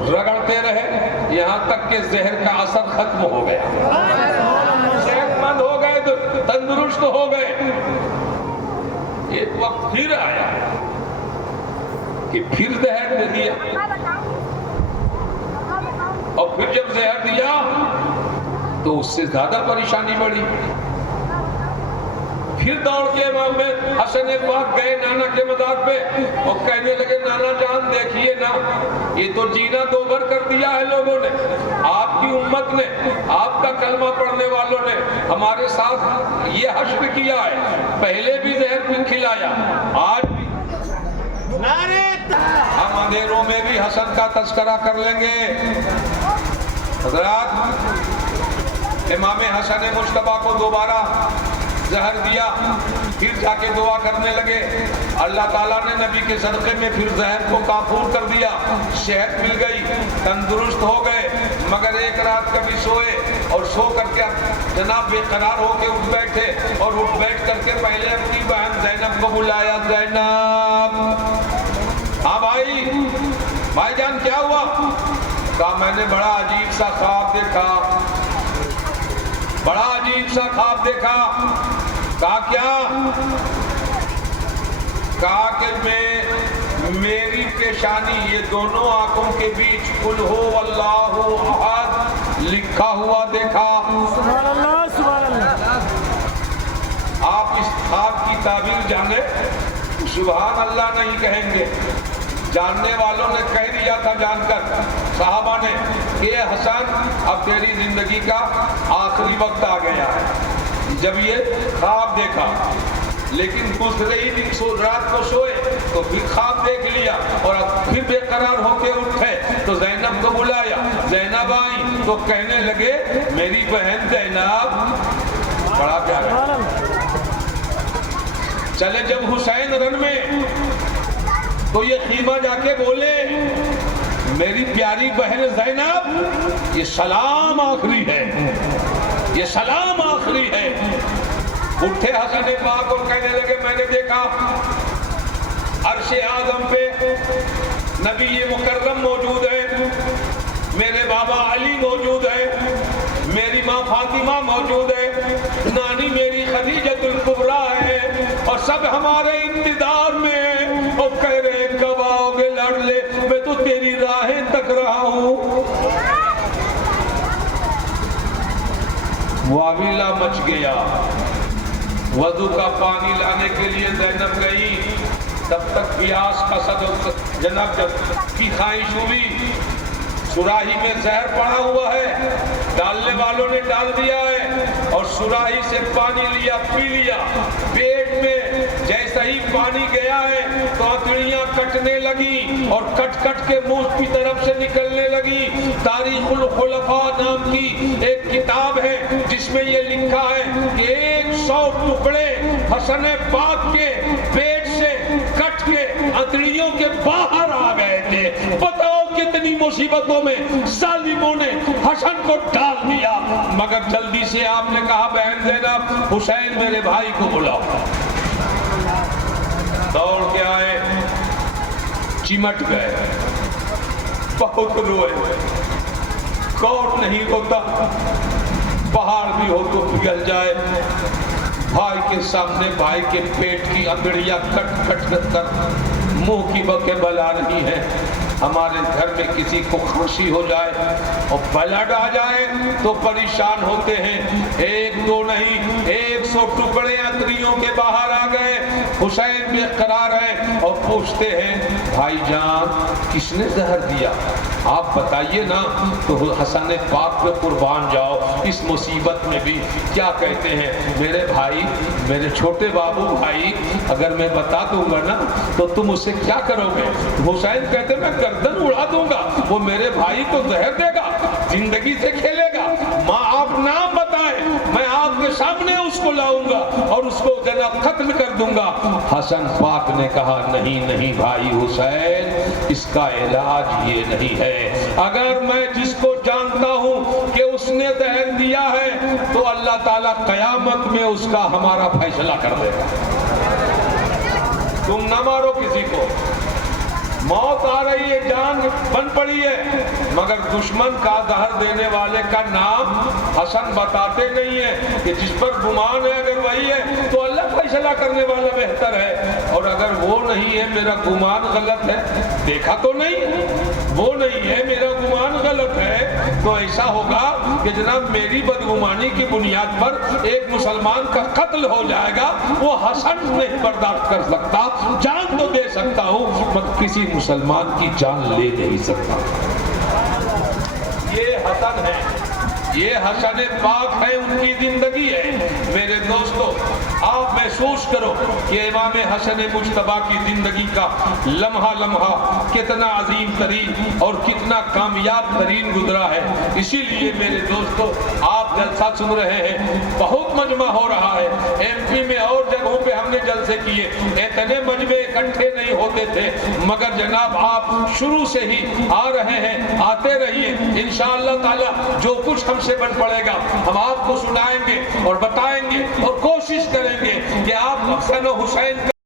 رگڑتے رہے, یہاں تک کہ زہر کا اثر ختم ہو گیا, صحت مند ہو گئے, تندرست ہو گئے. ایک وقت پھر آیا کہ پھر زہر دے دیا, اور پھر جب زہر دیا تو اس سے زیادہ پریشانی بڑھی. پھر دوڑ کے امام حسن پاک گئے نانا کے مزار پہ اور کہنے لگے نانا جان دیکھیے نا, یہ تو جینا دوبر کر دیا ہے لوگوں نے, آپ کی امت نے, آپ کا کلمہ پڑھنے والوں نے ہمارے ساتھ یہ حشر کیا ہے, پہلے بھی زہر کھلایا, آج بھی. ہم اندھیروں میں بھی حسن کا تذکرہ کر لیں گے. حضرات, امام حسن مجتبیٰ کو دوبارہ زہر دیا، پھر جا کے دعا کرنے لگے، اللہ تعالیٰ نے نبی کے صدقے میں پھر زہر کو کافور کر دیا، صحت مل گئی، تندرست ہو گئے، مگر ایک رات کبھی سوئے اور سو کر کے جناب بے قرار ہو کے اٹھ بیٹھے، اور اٹھ بیٹھ کر کے پہلے اپنی بہن زینب کو بلایا، زینب، ہاں بھائی جان کیا ہوا؟ کہا میں نے بڑا عجیب سا خواب دیکھا، بڑا عجیب سا خواب دیکھا۔ کہا کیا؟ کہا کہ میری پیشانی، یہ دونوں آنکھوں کے بیچ قل ہو اللہ احد لکھا ہوا دیکھا۔ سبحان اللہ سبحان اللہ۔ آپ اس خواب کی تعبیر جانے؟ سبحان اللہ نہیں کہیں گے، جاننے والوں نے کہہ دیا تھا جان کر صحابہ نے کہ حسن اب تیری زندگی کا آخری وقت آ گیا ہے، جب یہ خواب دیکھا، لیکن دوسرے ہی دن رات کو سوئے تو پھر خواب دیکھ لیا، اور اب پھر بے قرار ہو کے اٹھے تو زینب کو بلایا، زینب آئی تو کہنے لگے میری بہن زینب، بڑا پیارا۔ چلے جب حسین رن میں تو یہ خیمہ جا کے بولے میری پیاری بہن زینب، یہ سلام آخری ہے، یہ سلام آخری ہے۔ اٹھے حسن پاک اور کہنے لگے میں نے دیکھا عرش اعظم پہ نبی مکرم موجود ہے، میرے بابا علی موجود ہے، میری ماں فاطمہ موجود ہے، نانی میری خدیجۃ الکبریٰ ہے، اور سب ہمارے انتظار میں ہیں، اور کہہ رہے کب آؤ گے لاڈلے، میں تو تیری راہیں تک رہا ہوں۔ واویلا مچ گیا، وضو کا پانی لانے کے لیے زینب گئی، تب تک پیاس کا صدر جناب کی خواہش ہوئی، سراہی میں زہر پڑا ہوا ہے، ڈالنے والوں نے ڈال دیا ہے، اور سراہی سے پانی لیا، پی لیا، پیٹ میں جیسا ہی پانی گیا ہے تو ہتھیلیاں کٹنے لگی، اور کٹ کٹ کے منہ کی طرف سے نکلنے لگی۔ تاریخ الخلفاء نام کی ایک کتاب ہے جس میں یہ لکھا ہے کہ 100 ٹکڑے حسن پاک کے پیٹ سے کٹ کے ہتھیلیوں کے باہر آ گئے تھے۔ بتاؤ کتنی مصیبتوں میں ظالموں نے حسن کو ڈال دیا، مگر جلدی سے آپ نے کہا بہن زینب حسین میرے بھائی کو بلاؤ۔ دوڑ کے آئے، چمٹ گئے، بہت روئے، کون نہیں ہوتا، پہاڑ بھی ہو تو پگھل جائے۔ بھائی کے سامنے بھائی کے پیٹ کی انگڑیاں کٹ کٹ کر منہ کی بکے بلا رہی ہیں۔ ہمارے گھر میں کسی کو کھانسی ہو جائے اور بلڈ آ جائے تو پریشان ہوتے ہیں، ایک دو نہیں 100 ٹکڑے انتریوں کے باہر آ گئے۔ حسین بے قرار ہے اور پوچھتے ہیں بھائی جان کس نے زہر دیا، آپ بتائیے نا۔ تو حسن پاک پہ قربان جاؤ، اس مصیبت میں بھی کیا کہتے ہیں میرے بھائی، میرے چھوٹے بابو بھائی، اگر میں بتا دوں گا نا تو تم اسے کیا کرو گے؟ حسین کہتے میں گردن اڑا دوں گا، وہ میرے بھائی کو زہر دے گا، زندگی سے کھیلے گا، ماں آپ نام بتائیں، میں آپ کے سامنے اس کو لاؤں گا اور اس کو جناب ختم کر دوں گا۔ حسن پاک نے کہا نہیں نہیں بھائی حسین، اس کا علاج یہ نہیں ہے، اگر میں جس کو جانتا ہوں کہ اس نے زہر دیا ہے تو اللہ تعالیٰ قیامت میں اس کا ہمارا فیصلہ کر دے گا۔ تم نہ مارو کسی کو، موت آ رہی ہے، جان بن پڑی ہے، مگر دشمن کا زہر دینے والے کا نام حسن بتاتے نہیں ہے کہ جس پر گمان ہے اگر وہی ہے تو اللہ فیصلہ کرنے والا بہتر ہے، اور اگر وہ نہیں ہے میرا گمان غلط ہے، دیکھا تو نہیں وہ نہیں ہے میرا گمان غلط ہے، تو ایسا ہوگا کہ جناب میری بدگمانی کی بنیاد پر ایک مسلمان کا قتل ہو جائے گا، وہ حسن نہیں برداشت کر سکتا، جان تو دے سکتا ہوں مگر کسی مسلمان کی جان لے نہیں سکتا۔ یہ حسن ہے، یہ حسن پاک ہے، ان کی زندگی ہے۔ میرے دوستو آپ محسوس کرو کہ امام حسن مجتبیٰ کی زندگی کا لمحہ لمحہ کتنا عظیم ترین اور کتنا کامیاب ترین گزرا ہے۔ اسی لیے میرے دوستو آپ آپ جلسہ سن رہے ہیں، بہت مجمع ہو رہا ہے، ایم پی میں اور جگہوں پہ ہم نے جلسے کیے، اتنے مجمع اکٹھے نہیں ہوتے تھے، مگر جناب آپ شروع سے ہی آ رہے ہیں، آتے رہیے، انشاءاللہ تعالی جو کچھ ہم سے بن پڑے گا ہم آپ کو سنائیں گے اور بتائیں گے اور کوشش کریں گے کہ آپ حسن و حسین